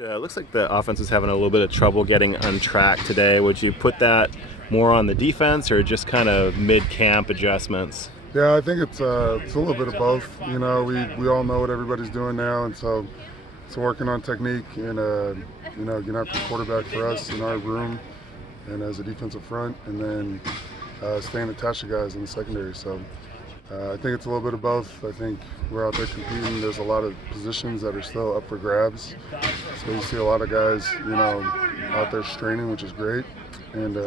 It looks like the offense is having a little bit of trouble getting on track today. Would you put that more on the defense or just kind of mid-camp adjustments? Yeah, I think it's a little bit of both. You know, we all know what everybody's doing now, and so it's working on technique and getting after the quarterback for us in our room and as a defensive front, and then staying attached to guys in the secondary. So I think it's a little bit of both. I think we're out there competing. There's a lot of positions that are still up for grabs. So you see a lot of guys, out there straining, which is great, and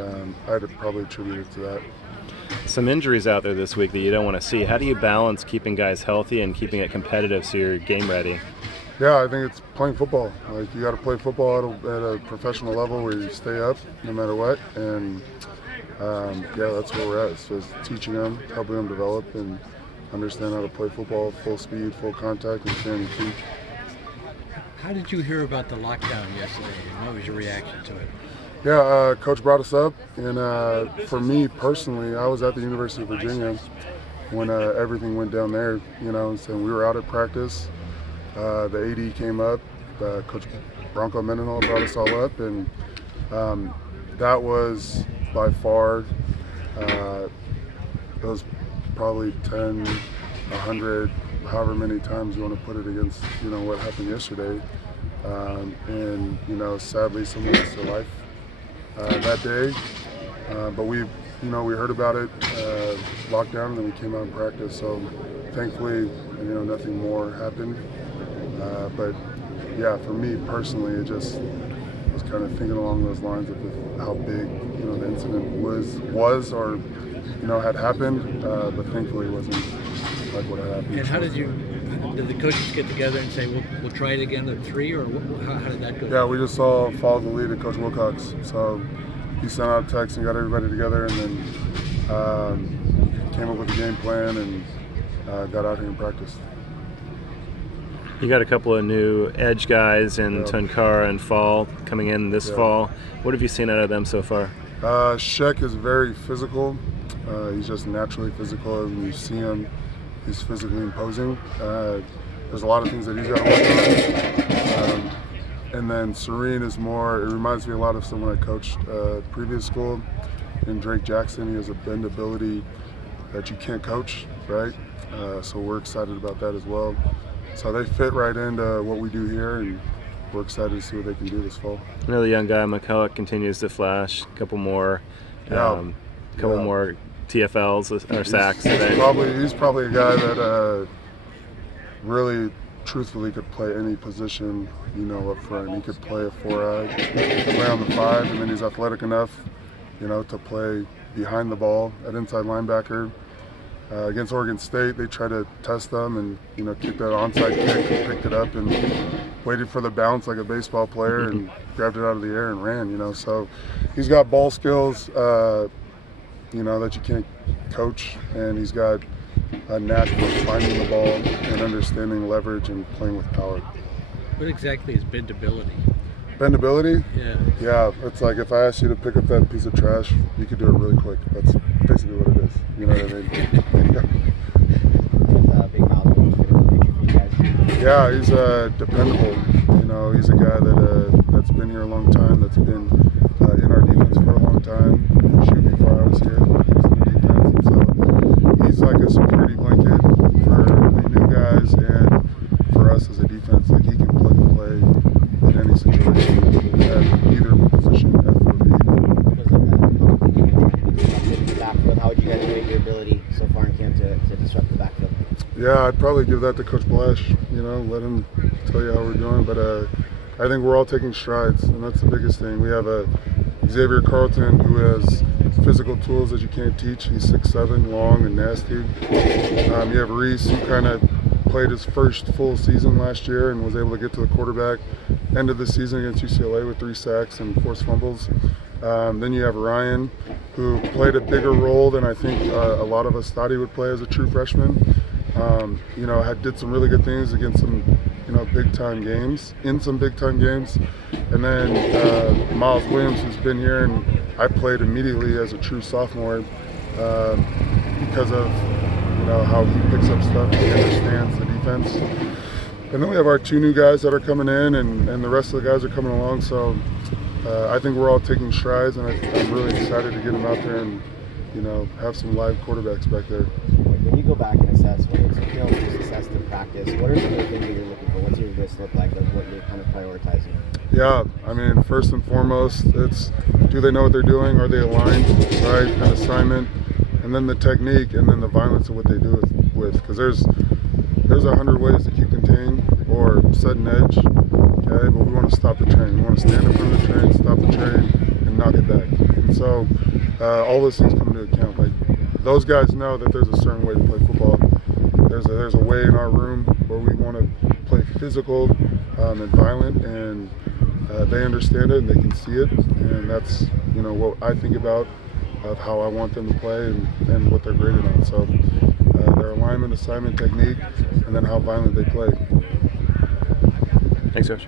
I'd probably attribute it to that. Some injuries out there this week that you don't want to see. How do you balance keeping guys healthy and keeping it competitive so you're game ready? Yeah, I think it's playing football. Like, you got to play football at a professional level where you stay up no matter what. And that's where we're at. It's just teaching them, helping them develop and understand how to play football, full speed, full contact, and stay on your feet. How did you hear about the lockdown yesterday, and what was your reaction to it? Yeah, Coach brought us up, and for me personally, I was at the University of Virginia when everything went down there, so we were out at practice. The AD came up, Coach Bronco Mendenhall brought us all up, and that was by far, it was probably 10, 100, however many times you want to put it against, what happened yesterday. Sadly, someone lost their life that day. But we heard about it, lockdown, and then we came out and practiced. So thankfully, nothing more happened. But yeah, for me personally, it just was kind of thinking along those lines of how big, the incident was or, had happened. But thankfully, it wasn't like what had happened. And how did the coaches get together and say, we'll try it again at 3, or how did that go? Yeah, we just followed the lead of Coach Wilcox. So he sent out a text and got everybody together, and then came up with a game plan and got out here and practiced. You got a couple of new edge guys in Tunkara and Fall coming in this fall. What have you seen out of them so far? Sheck is very physical. He's just naturally physical, and you see him, he's physically imposing. There's a lot of things that he's got to work on. And then Serene is more, it reminds me a lot of someone I coached previous school. And Drake Jackson, he has a bendability that you can't coach, right? So we're excited about that as well. So they fit right into what we do here, and we're excited to see what they can do this fall. Another young guy, McCulloch, continues to flash. A couple more, more TFLs or sacks today. He's probably a guy that really, truthfully, could play any position, up front. He could play a 4-eye, play on the 5, and then he's athletic enough, to play behind the ball at inside linebacker. Against Oregon State, they tried to test them and, kicked that onside kick and picked it up and waited for the bounce like a baseball player and grabbed it out of the air and ran, So he's got ball skills, that you can't coach, and he's got a knack for finding the ball and understanding leverage and playing with power. What exactly is bendability? Bendability? Yeah. Yeah, it's like if I asked you to pick up that piece of trash, you could do it really quick. That's basically what it is. You know what I mean? Big milestone for you guys. Yeah, he's dependable. He's a guy that's been here a long time, that's been in our defense for a long time. Shoot before I was here, he was in the defense. And so he's like a security blanket for the new guys and for us as a defense. Like, he can plug and play in any situation at either position, F or B. How would you guys rate your ability so far in camp to disrupt the backfield? Yeah, I'd probably give that to Coach Blash, let him tell you how we're doing. But I think we're all taking strides, and that's the biggest thing. We have Xavier Carlton, who has physical tools that you can't teach. He's 6'7", long and nasty. You have Reese, who kind of played his first full season last year and was able to get to the quarterback end of the season against UCLA with 3 sacks and forced fumbles. Then you have Ryan, who played a bigger role than I think a lot of us thought he would play as a true freshman. Did some really good things against some, big time games, in some big time games. And then Miles Williams, who's been here, and I played immediately as a true sophomore because of, how he picks up stuff, he understands the defense. And then we have our 2 new guys that are coming in, and the rest of the guys are coming along. So I think we're all taking strides, and I'm really excited to get them out there and, you know, have some live quarterbacks back there. When you go back and assess, whether it's film or just assess the practice, what are some of the things that you're looking for? What's your list look like of what you're kind of prioritizing? Yeah, I mean, first and foremost, it's do they know what they're doing? Are they aligned, right? An assignment, and then the technique, and then the violence of what they do with. Because there's 100 ways that you contain or set an edge, okay? But we want to stop the train. We want to stand in front of the train, stop the train, and knock it back. And so all those things come into account. Like, those guys know that there's a certain way to play football. There's a way in our room where we want to play physical and violent, and they understand it and they can see it, and that's, you know, what I think about of how I want them to play and what they're graded on. So their alignment, assignment, technique, and then how violent they play. Thanks, Coach.